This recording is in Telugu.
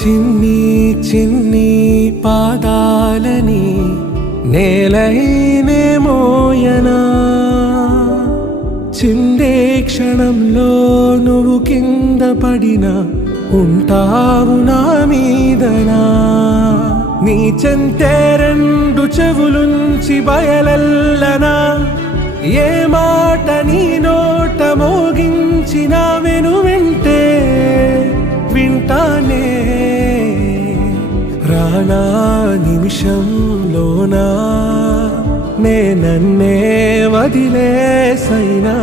చిన్ని చిన్ని పాదాలని నేలైనే మోయనా చిందే క్షణంలో నువ్వు కింద పడినా ఉంటావు నా మీదనా నీ చెంతే రెండు చెవులుంచి బయలెల్లనా ఏ మాట నీ నోట మోగించినా వెంటే వింటానే రానా నిమిషంలోనా నే నన్నే వదిలేసైనా